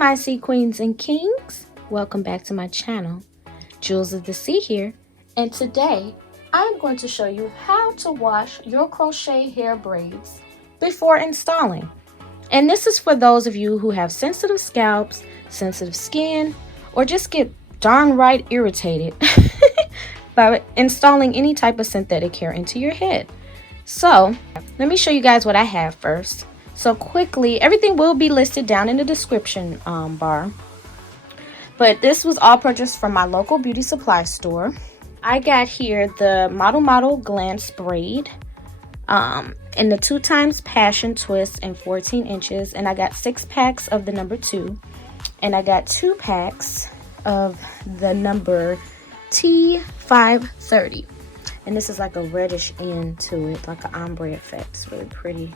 my sea queens and kings, welcome back to my channel. Jewels of the Sea here, and today I'm going to show you how to wash your crochet hair braids before installing. And this is for those of you who have sensitive scalps, sensitive skin, or just get darn right irritated by installing any type of synthetic hair into your head. So let me show you guys what I have first. So quickly, everything will be listed down in the description bar. But this was all purchased from my local beauty supply store. I got here the Model Glance Braid in the 2x Passion Twist in 14 inches. And I got 6 packs of the number 2. And I got 2 packs of the number T530. And this is like a reddish end to it, like an ombre effect. It's really pretty.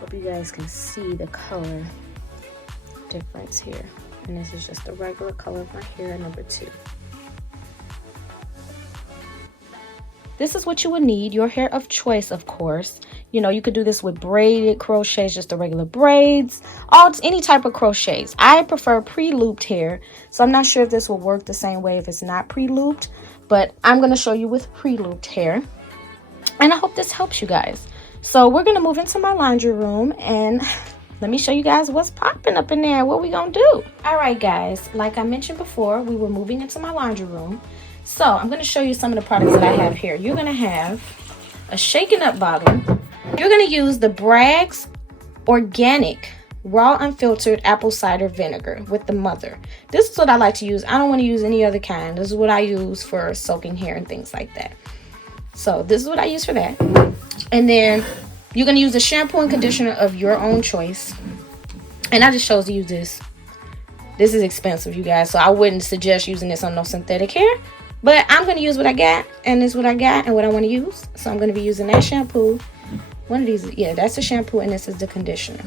Hope you guys can see the color difference here. And this is just the regular color of my hair, number 2. This is what you would need. Your hair of choice, of course. You know, you could do this with braided crochets, just the regular braids, any type of crochets. I prefer pre-looped hair, so I'm not sure if this will work the same way if it's not pre-looped, but I'm going to show you with pre-looped hair. And I hope this helps you guys. So we're going to move into my laundry room and let me show you guys what's popping up in there. What we going to do? All right, guys. Like I mentioned before, we were moving into my laundry room. So I'm going to show you some of the products that I have here. You're going to have a shaken up bottle. You're going to use the Bragg's organic raw unfiltered apple cider vinegar with the mother. This is what I like to use. I don't want to use any other kind. This is what I use for soaking hair and things like that. So this is what I use for that. And then you're going to use a shampoo and conditioner of your own choice. And I just chose to use this. This is expensive, you guys, so I wouldn't suggest using this on no synthetic hair. But I'm going to use what I got, and this is what I got and what I want to use. So I'm going to be using that shampoo. One of these, yeah, that's the shampoo, and this is the conditioner.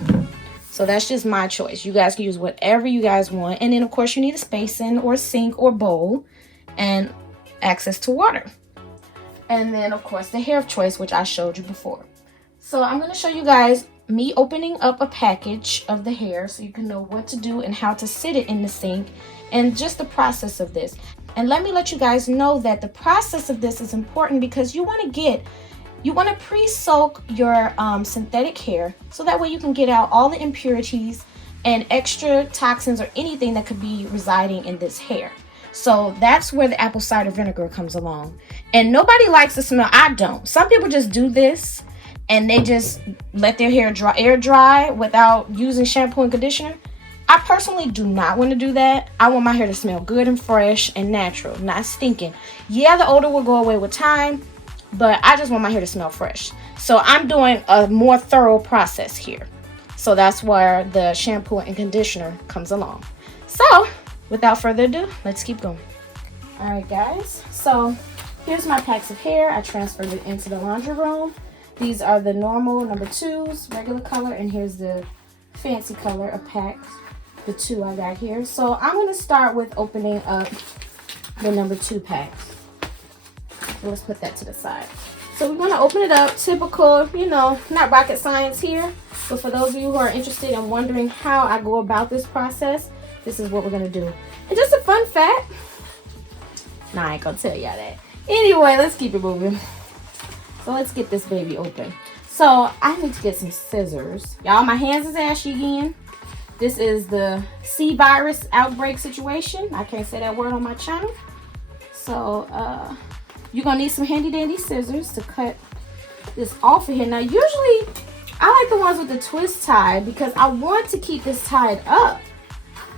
So that's just my choice. You guys can use whatever you guys want. And then, of course, you need a basin or sink or bowl and access to water. And then, of course, the hair of choice, which I showed you before. So I'm going to show you guys me opening up a package of the hair so you can know what to do and how to sit it in the sink and just the process of this. And let me let you guys know that the process of this is important because you want to pre-soak your synthetic hair so that way you can get out all the impurities and extra toxins or anything that could be residing in this hair. So that's where the apple cider vinegar comes along. And nobody likes the smell. I don't. Some people just do this and they just let their hair air dry without using shampoo and conditioner. I personally do not want to do that. I want my hair to smell good and fresh and natural, not stinking. Yeah, the odor will go away with time, but I just want my hair to smell fresh. So I'm doing a more thorough process here. So that's where the shampoo and conditioner comes along. So without further ado, let's keep going. All right, guys. So here's my packs of hair. I transferred it into the laundry room. These are the normal number 2s, regular color, and here's the fancy color of packs, the 2 I got here. So I'm going to start with opening up the number 2 packs. So let's put that to the side. So we're going to open it up. Typical, you know, not rocket science here. But for those of you who are interested in wondering how I go about this process, this is what we're going to do. And just a fun fact. Nah, I ain't going to tell y'all that. Anyway, let's keep it moving. So let's get this baby open. So I need to get some scissors. Y'all, my hands is ashy again. This is the sea virus outbreak situation. I can't say that word on my channel. So you're going to need some handy dandy scissors to cut this off of here. Now, usually I like the ones with the twist tie because I want to keep this tied up.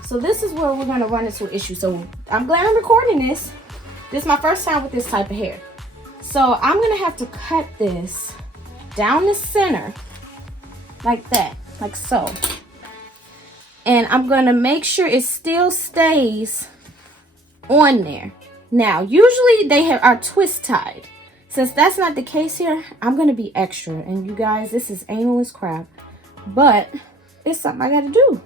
So this is where we're going to run into an issue. So I'm glad I'm recording this. This is my first time with this type of hair. So I'm going to have to cut this down the center like that, like so. And I'm going to make sure it still stays on there. Now, usually they are twist tied. Since that's not the case here, I'm going to be extra. And you guys, this is anal as crap. But it's something I got to do.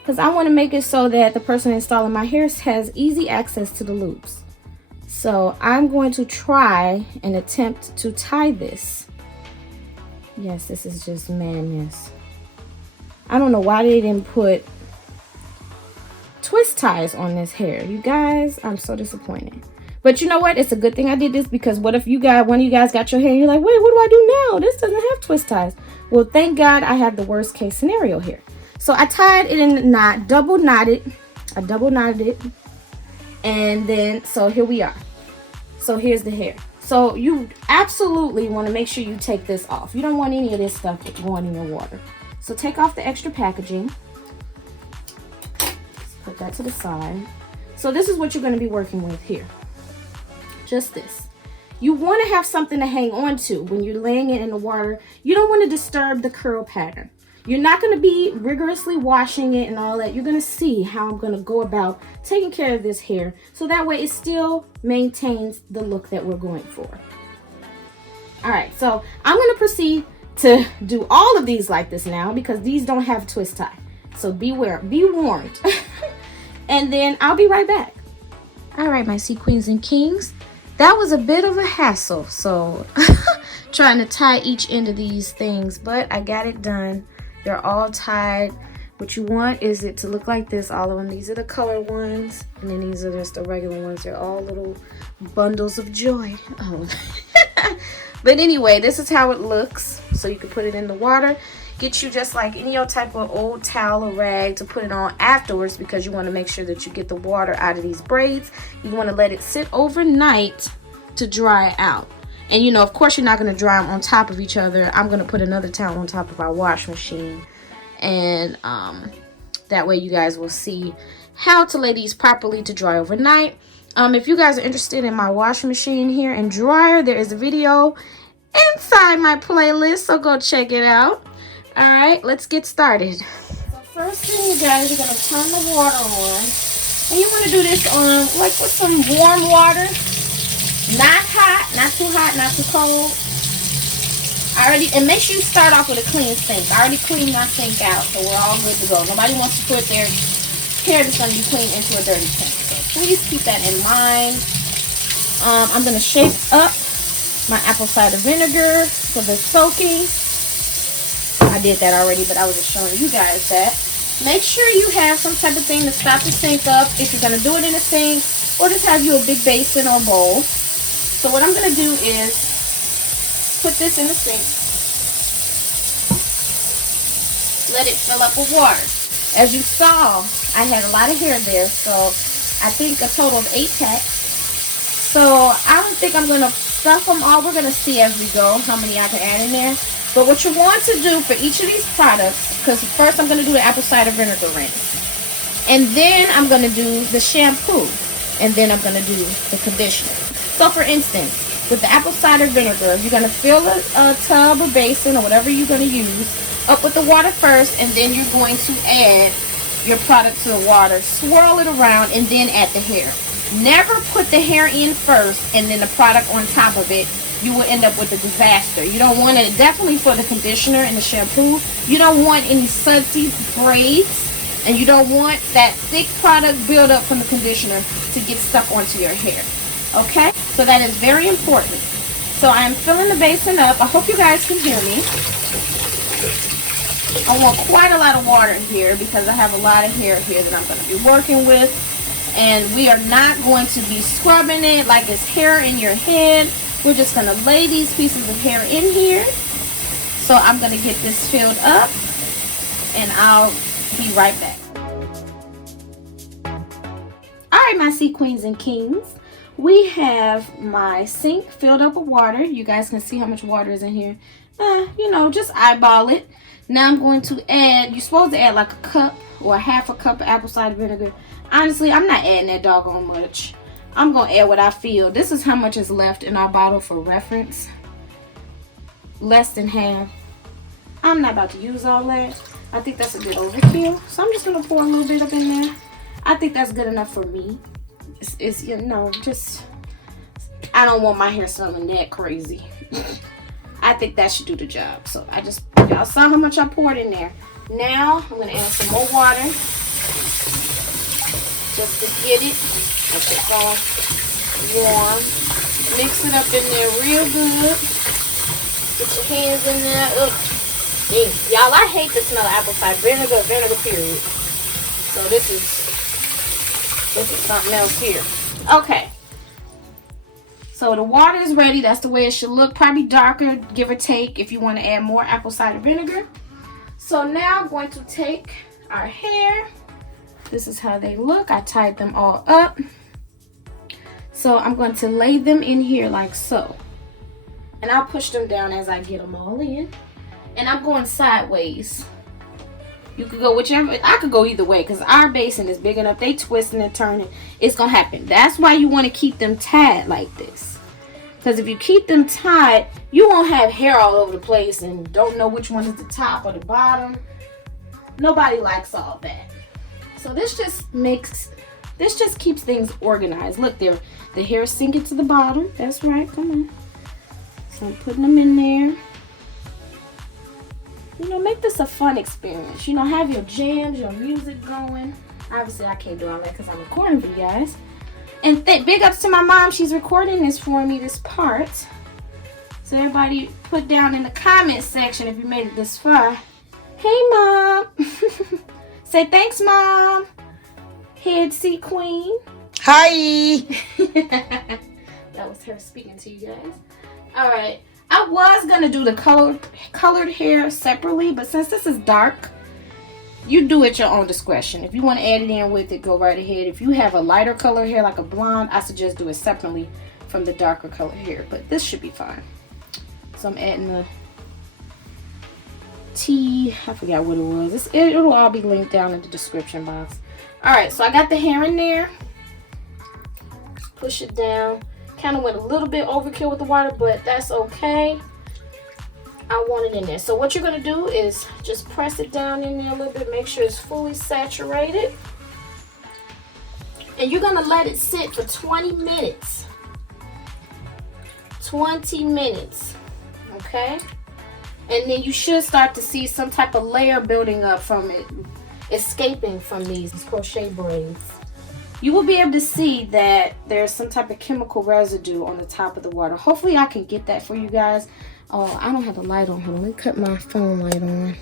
Because I want to make it so that the person installing my hair has easy access to the loops. So I'm going to try and attempt to tie this. Yes, this is just madness. I don't know why they didn't put twist ties on this hair. You guys, I'm so disappointed. But you know what? It's a good thing I did this, because what if one of you guys got your hair and you're like, wait, what do I do now? This doesn't have twist ties. Well, thank God I had the worst case scenario here. So I tied it in a knot, double knotted. I double knotted it. And then, so here we are. So here's the hair. So you absolutely want to make sure you take this off. You don't want any of this stuff going in your water. So take off the extra packaging. Put that to the side. So this is what you're going to be working with here. Just this. You want to have something to hang on to when you're laying it in the water. You don't want to disturb the curl pattern. You're not going to be rigorously washing it and all that. You're going to see how I'm going to go about taking care of this hair, so that way it still maintains the look that we're going for. All right, so I'm going to proceed to do all of these like this now, because these don't have a twist tie. So be warned. And then I'll be right back. All right, my sea queens and kings. That was a bit of a hassle, so trying to tie each end of these things, but I got it done. They're all tied. What you want is it to look like this, all of them. These are the color ones, and then these are just the regular ones. They're all little bundles of joy. Oh. But anyway, this is how it looks. So you can put it in the water. Get you just like any old type of old towel or rag to put it on afterwards, because you want to make sure that you get the water out of these braids. You want to let it sit overnight to dry out. And you know, of course, you're not going to dry them on top of each other. I'm going to put another towel on top of our wash machine. And that way you guys will see how to lay these properly to dry overnight. If you guys are interested in my washing machine here and dryer, there is a video inside my playlist, so go check it out. All right, let's get started. So first thing, you guys, you're going to turn the water on. And you want to do this on, like, with some warm water. Not hot, not too hot, not too cold. And make sure you start off with a clean sink. I already cleaned my sink out, so we're all good to go. Nobody wants to put their hair that's going to be clean into a dirty sink. So please keep that in mind. I'm going to shake up my apple cider vinegar for the soaking. I did that already, but I was just showing you guys that. Make sure you have some type of thing to stop the sink up if you're going to do it in a sink, or just have you a big basin or bowl. So what I'm going to do is put this in the sink. Let it fill up with water. As you saw, I had a lot of hair there, so I think a total of 8 packs. So I don't think I'm going to stuff them all. We're going to see as we go how many I can add in there. But what you want to do for each of these products, because first I'm going to do the apple cider vinegar rinse. And then I'm going to do the shampoo. And then I'm going to do the conditioner. So for instance, with the apple cider vinegar, you're going to fill a tub or basin or whatever you're going to use up with the water first, and then you're going to add your product to the water, swirl it around, and then add the hair. Never put the hair in first and then the product on top of it. You will end up with a disaster. You don't want it, definitely for the conditioner and the shampoo. You don't want any sudsy braids, and you don't want that thick product build up from the conditioner to get stuck onto your hair. Okay, so that is very important. So I'm filling the basin up. I hope you guys can hear me. I want quite a lot of water in here because I have a lot of hair here that I'm going to be working with. And we are not going to be scrubbing it like it's hair in your head. We're just going to lay these pieces of hair in here. So I'm going to get this filled up and I'll be right back. Alright, my sea queens and kings. We have my sink filled up with water. You guys can see how much water is in here. You know, just eyeball it. Now I'm going to add, you're supposed to add like a cup or half a cup of apple cider vinegar. Honestly, I'm not adding that doggone much. I'm going to add what I feel. This is how much is left in our bottle for reference. Less than half. I'm not about to use all that. I think that's a bit overkill. So I'm just going to pour a little bit up in there. I think that's good enough for me. It's you know, just, I don't want my hair smelling that crazy. I think that should do the job. So I just, y'all saw how much I poured in there. Now I'm going to add some more water. Just to get it. Let it all warm. Mix it up in there real good. Get your hands in there. Y'all, I hate the smell of apple cider vinegar, period. So this is Look at something else here. Okay. So the water is ready. That's the way it should look. Probably darker, give or take, if you want to add more apple cider vinegar. So now I'm going to take our hair. This is how they look. I tied them all up. So I'm going to lay them in here like so. And I'll push them down as I get them all in. And I'm going sideways. You could go whichever. I could go either way because our basin is big enough. They twisting and turning. It's going to happen. That's why you want to keep them tied like this. Because if you keep them tied, you won't have hair all over the place and don't know which one is the top or the bottom. Nobody likes all that. So this just keeps things organized. Look there, the hair is sinking to the bottom. That's right, come on. So I'm putting them in there. You know, make this a fun experience. You know, have your jams, your music going. Obviously, I can't do all that because I'm recording for you guys. And big ups to my mom. She's recording this for me, this part. So everybody put down in the comment section if you made it this far. Hey, Mom. Say thanks, Mom. Head Sea Queen. Hi. That was her speaking to you guys. All right. I was going to do the colored hair separately, but since this is dark, you do at your own discretion. If you want to add it in with it, go right ahead. If you have a lighter color hair like a blonde, I suggest do it separately from the darker color hair, but this should be fine. So I'm adding the tea. I forgot what it was. It'll all be linked down in the description box. All right, so I got the hair in there. Push it down. Kind of went a little bit overkill with the water, but that's okay. I want it in there. So what you're going to do is just press it down in there a little bit. Make sure it's fully saturated. And you're going to let it sit for 20 minutes. 20 minutes. Okay? And then you should start to see some type of layer building up from it, escaping from these crochet braids. You will be able to see that there's some type of chemical residue on the top of the water. Hopefully I can get that for you guys. Oh, I don't have the light on. Hold on, let me cut my phone light on.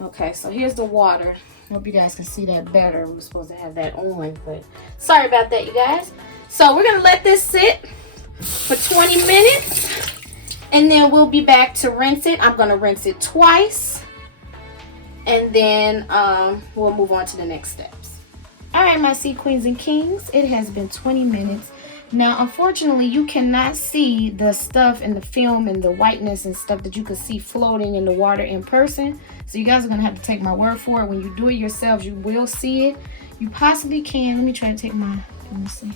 Okay, so here's the water. Hope you guys can see that better. We're supposed to have that on, but sorry about that, you guys. So we're gonna let this sit for 20 minutes, and then we'll be back to rinse it. I'm gonna rinse it twice, and then we'll move on to the next steps. All right, my sea queens and kings, it has been 20 minutes. Now, unfortunately, you cannot see the stuff in the film and the whiteness and stuff that you could see floating in the water in person. So you guys are going to have to take my word for it. When you do it yourselves, you will see it. You possibly can. Let me try to take my, let me see.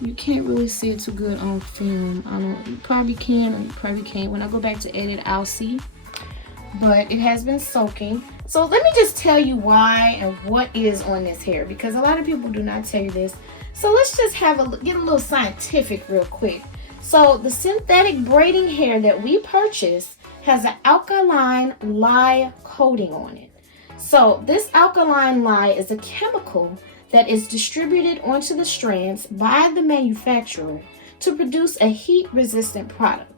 You can't really see it too good on film. You probably can or you probably can't. When I go back to edit, I'll see. But it has been soaking. So let me just tell you why and what is on this hair, because a lot of people do not tell you this. So let's just get a little scientific real quick. So the synthetic braiding hair that we purchased has an alkaline lye coating on it. So this alkaline lye is a chemical that is distributed onto the strands by the manufacturer to produce a heat-resistant product.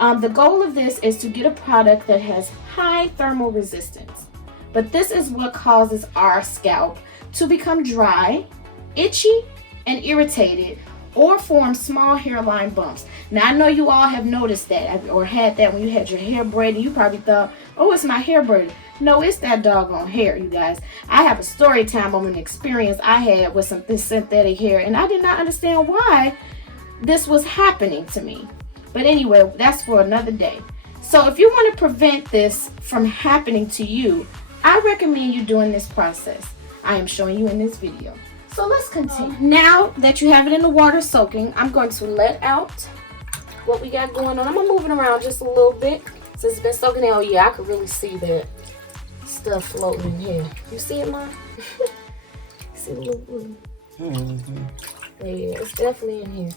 The goal of this is to get a product that has high thermal resistance. But this is what causes our scalp to become dry, itchy, and irritated, or form small hairline bumps. Now, I know you all have noticed that or had that when you had your hair braided. You probably thought, oh, it's my hair braided. No, it's that doggone hair, you guys. I have a story time on an experience I had with this synthetic hair, and I did not understand why this was happening to me. But anyway, that's for another day. So if you want to prevent this from happening to you, I recommend you doing this process I am showing you in this video. So let's continue. Now that you have it in the water soaking, I'm going to let out what we got going on. I'm going to move it around just a little bit since it's been soaking in. Oh yeah, I could really see that stuff floating in here. You see it, Mom? See the little blue? Yeah, it's definitely in here.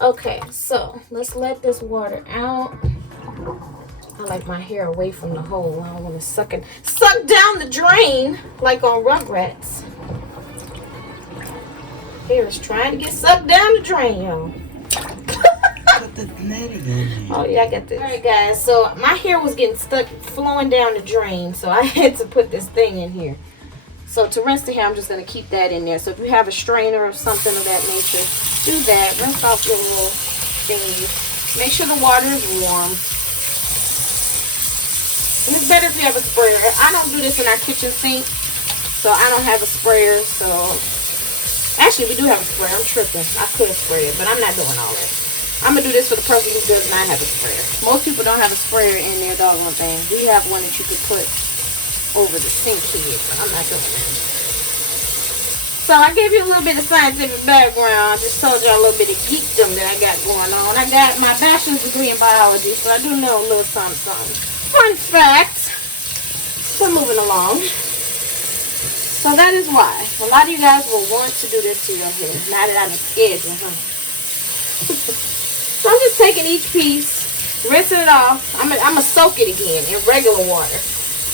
Okay, so let's let this water out. I like my hair away from the hole. I don't want to suck down the drain like on Rugrats. Hair is trying to get sucked down the drain, y'all. Oh yeah, I got this. All right, guys. So my hair was getting stuck, flowing down the drain, so I had to put this thing in here. So to rinse the hair, I'm just going to keep that in there. So if you have a strainer or something of that nature, do that. Rinse off your little thingy. Make sure the water is warm. And it's better if you have a sprayer. I don't do this in our kitchen sink, so I don't have a sprayer. So actually, we do have a sprayer. I'm tripping. I could have sprayed it, but I'm not doing all that. I'm going to do this for the person who does not have a sprayer. Most people don't have a sprayer in their doggone thing. We have one that you could put over the sink here, but I'm not doing that. So I gave you a little bit of scientific background. I just told you a little bit of geekdom that I got going on. I got my bachelor's degree in biology, so I do know a little something, something. Fun fact. So moving along. So that is why a lot of you guys will want to do this to your hair. Now that I'm scared, huh? So I'm just taking each piece, rinsing it off. I'm gonna soak it again in regular water,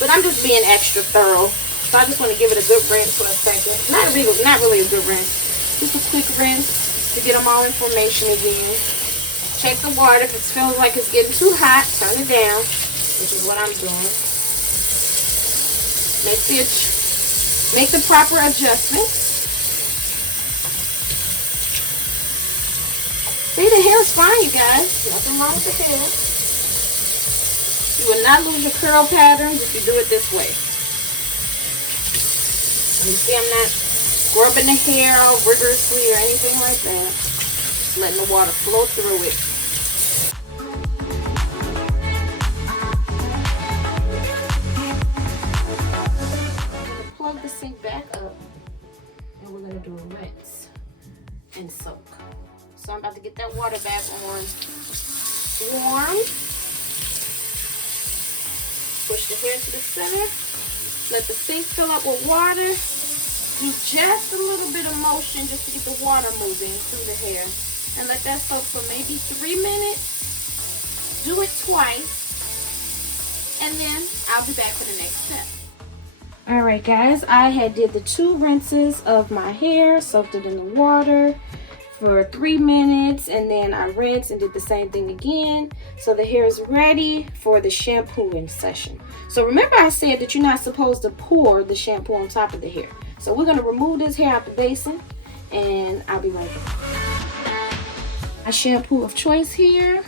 but I'm just being extra thorough. So I just want to give it a good rinse for a second. Not really a good rinse. Just a quick rinse to get them all in formation again. Check the water. If it feels like it's getting too hot, turn it down, which is what I'm doing. Make the proper adjustments. See, the hair is fine, you guys. Nothing wrong with the hair. You will not lose your curl patterns if you do it this way. You see, I'm not scrubbing the hair all rigorously or anything like that. Just letting the water flow through it. Plug the sink back up, and we're going to do a rinse and soak. So I'm about to get that water back on warm. Push the hair to the center. Let the sink fill up with water. Do just a little bit of motion just to get the water moving through the hair. And let that soak for maybe 3 minutes. Do it twice. And then I'll be back for the next step. Alright guys, I had did the 2 rinses of my hair, soaked it in the water for 3 minutes, and then I rinsed and did the same thing again. So the hair is ready for the shampooing session. So remember I said that you're not supposed to pour the shampoo on top of the hair. So we're going to remove this hair out the basin, and I'll be right back. My shampoo of choice here.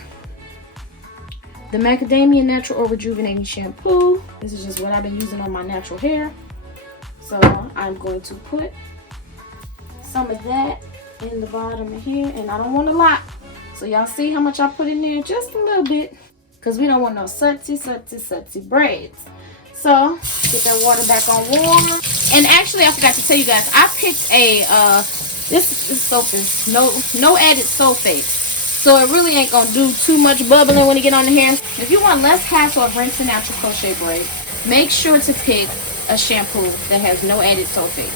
The Macadamia Natural or Rejuvenating Shampoo. This is just what I've been using on my natural hair. So I'm going to put some of that in the bottom of here, and I don't want a lot. So y'all see how much I put in there? Just a little bit, because we don't want no sudsy braids. So get that water back on warm. And actually, I forgot to tell you guys, I picked a this soap is no added sulfate. So it really ain't gonna do too much bubbling when you get on the hair. If you want less hassle of rinsing out your crochet braid, make sure to pick a shampoo that has no added sulfate.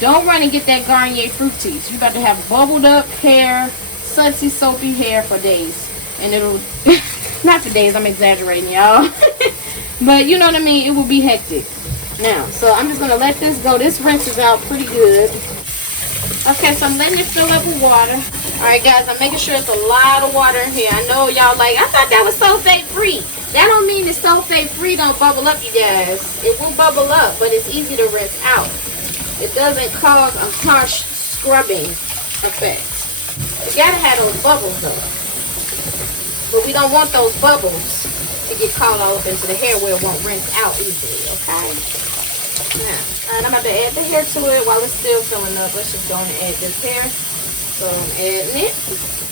Don't run and get that Garnier Fructis. You're about to have bubbled up hair, sudsy, soapy hair for days. And it'll, not for days, I'm exaggerating, y'all. But you know what I mean, it will be hectic. Now, so I'm just gonna let this go. This rinses out pretty good. Okay, so I'm letting it fill up with water. Alright guys, I'm making sure it's a lot of water in here. I know y'all like, I thought that was sulfate free. That don't mean it's sulfate free don't bubble up, you guys. It will bubble up, but it's easy to rinse out. It doesn't cause a harsh scrubbing effect. You gotta have those bubbles though. But we don't want those bubbles to get caught all up into the hair where it won't rinse out easily, okay? Now, alright, I'm about to add the hair to it while it's still filling up. Let's just go and add this hair. So I'm adding it.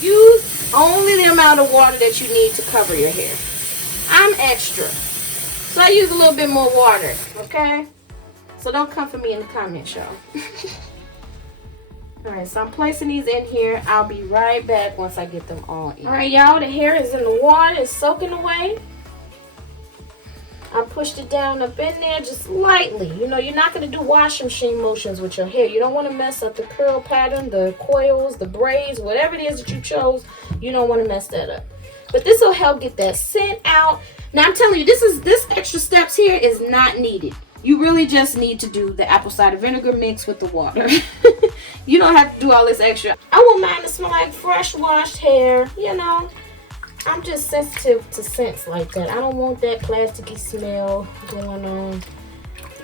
Use only the amount of water that you need to cover your hair. I'm extra, so I use a little bit more water, okay? So don't come for me in the comments, y'all. Alright, so I'm placing these in here. I'll be right back once I get them all in. Alright, y'all, the hair is in the water. It's soaking away. I pushed it down up in there just lightly. You know, you're not going to do washing machine motions with your hair. You don't want to mess up the curl pattern, the coils, the braids, whatever it is that you chose. You don't want to mess that up. But this will help get that scent out. Now, I'm telling you, this extra steps here is not needed. You really just need to do the apple cider vinegar mix with the water. You don't have to do all this extra. I won't mind to smell like fresh washed hair, you know. I'm just sensitive to scents like that. I don't want that plasticky smell going on.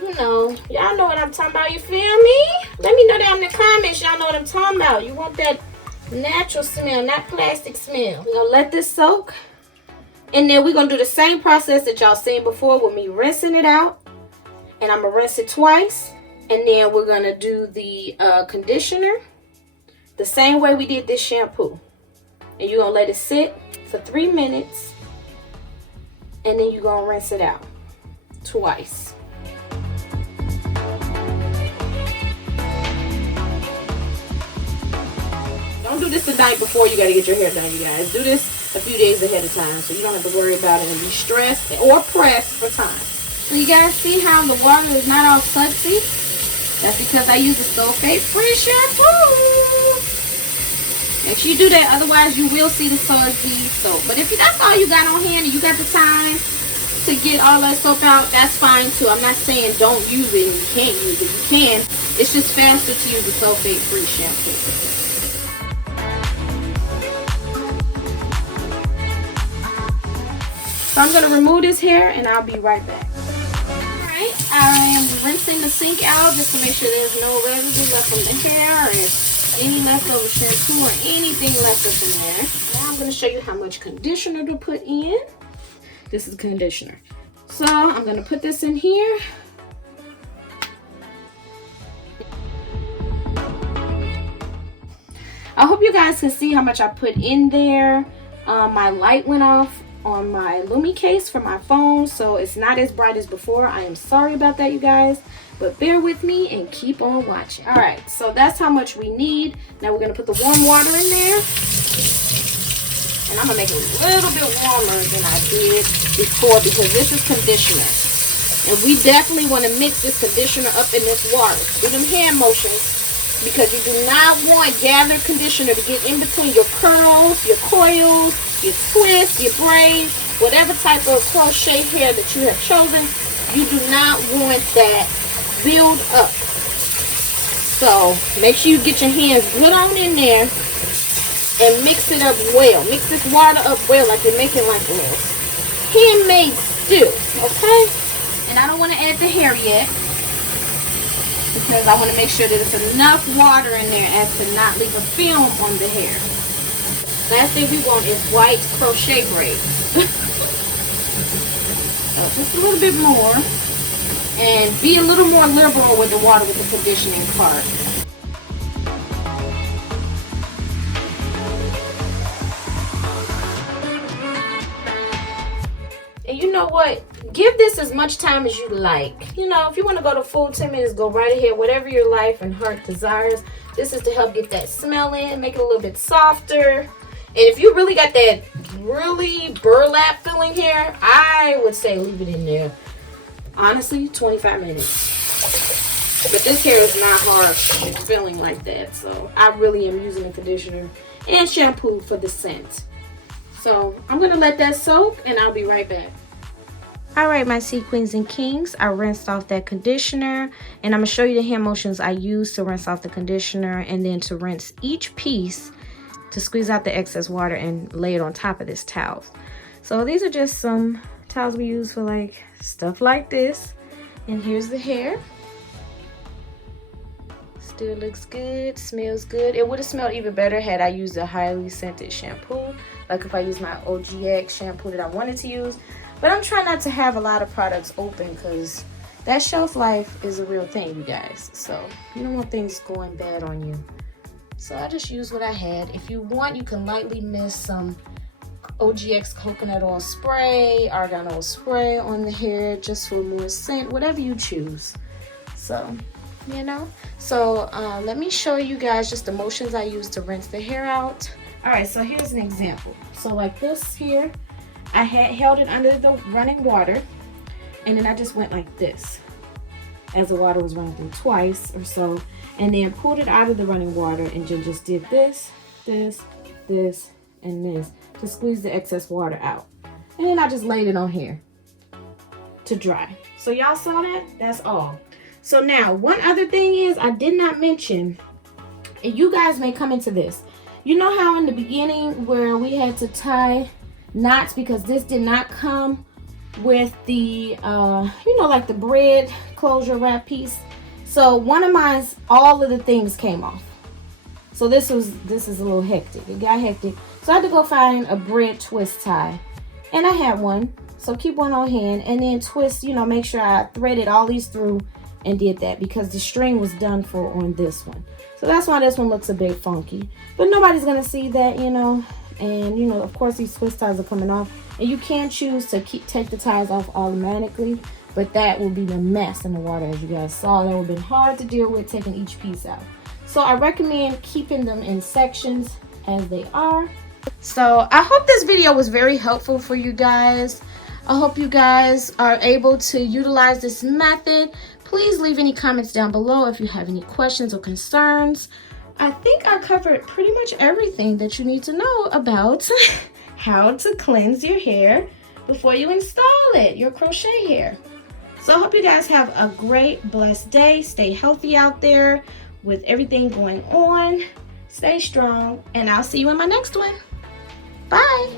You know, y'all know what I'm talking about, you feel me? Let me know down in the comments, y'all know what I'm talking about. You want that natural smell, not plastic smell. We're gonna let this soak. And then we're gonna do the same process that y'all seen before with me rinsing it out. And I'm gonna rinse it twice. And then we're gonna do the conditioner the same way we did this shampoo. And you're gonna let it sit for 3 minutes. And then you're gonna rinse it out twice. Don't do this the night before you gotta get your hair done, you guys. Do this a few days ahead of time so you don't have to worry about it and be stressed or pressed for time. So you guys see how the water is not all sudsy? That's because I use a sulfate-free shampoo. Make sure you do that, otherwise you will see the sudsy soap. But if that's all you got on hand and you got the time to get all that soap out, that's fine too. I'm not saying don't use it and you can't use it. You can. It's just faster to use the sulfate-free shampoo. So I'm going to remove this hair and I'll be right back. Alright, I am rinsing the sink out just to make sure there's no residue left on the hair or any leftover shampoo or anything left up in there. Now I'm going to show you how much conditioner to put in. This is conditioner. So I'm going to put this in here. I hope you guys can see how much I put in there. My light went off on my Lumi case for my phone, so it's not as bright as before. I am sorry about that, you guys, but bear with me and keep on watching. All right, so that's how much we need. Now we're gonna put the warm water in there, and I'm gonna make it a little bit warmer than I did before because this is conditioner, and we definitely want to mix this conditioner up in this water. Do them hand motions because you do not want gathered conditioner to get in between your curls, your coils, your twists, your braids, whatever type of crochet hair that you have chosen. You do not want that build up. So make sure you get your hands good on in there and mix it up well. Mix this water up well like you're making like a little handmade stew, okay? And I don't want to add the hair yet because I want to make sure that there's enough water in there as to not leave a film on the hair. Last thing we want is white crochet braids. So just a little bit more. And be a little more liberal with the water with the conditioning part. And you know what? Give this as much time as you like. You know, if you want to go to full 10 minutes, go right ahead. Whatever your life and heart desires. This is to help get that smell in, make it a little bit softer. And if you really got that really burlap feeling hair, I would say leave it in there. Honestly, 25 minutes. But this hair is not harsh. It's feeling like that. So I really am using the conditioner and shampoo for the scent. So I'm going to let that soak and I'll be right back. Alright, my sea queens and kings, I rinsed off that conditioner and I'm going to show you the hand motions I use to rinse off the conditioner and then to rinse each piece to squeeze out the excess water and lay it on top of this towel. So these are just some towels we use for like stuff like this. And here's the hair. Still looks good, smells good. It would have smelled even better had I used a highly scented shampoo, like if I used my OGX shampoo that I wanted to use. But I'm trying not to have a lot of products open because that shelf life is a real thing, you guys. So you don't want things going bad on you. So I just used what I had. If you want, you can lightly mist some OGX coconut oil spray, argan oil spray on the hair just for more scent, whatever you choose. So, you know. So let me show you guys just the motions I use to rinse the hair out. All right, so here's an example. So like this here, I had held it under the running water and then I just went like this as the water was running through twice or so, and then pulled it out of the running water and just did this, this, this, and this to squeeze the excess water out. And then I just laid it on here to dry. So y'all saw that? That's all. So now, one other thing is I did not mention, and you guys may come into this. You know how in the beginning where we had to tie knots because this did not come with the you know, like the bread closure wrap piece. So one of mine's, all of the things came off. So this is a little hectic. It got hectic. So I had to go find a bread twist tie. And I had one. So keep one on hand and then twist, you know, make sure I threaded all these through and did that because the string was done for on this one. So that's why this one looks a bit funky. But nobody's gonna see that, you know. And you know, of course these twist ties are coming off. And you can choose to take the ties off automatically. But that will be a mess in the water, as you guys saw. That would have been hard to deal with taking each piece out. So I recommend keeping them in sections as they are. So I hope this video was very helpful for you guys. I hope you guys are able to utilize this method. Please leave any comments down below if you have any questions or concerns. I think I covered pretty much everything that you need to know about how to cleanse your hair before you install it, your crochet hair. So I hope you guys have a great, blessed day. Stay healthy out there with everything going on. Stay strong, and I'll see you in my next one. Bye.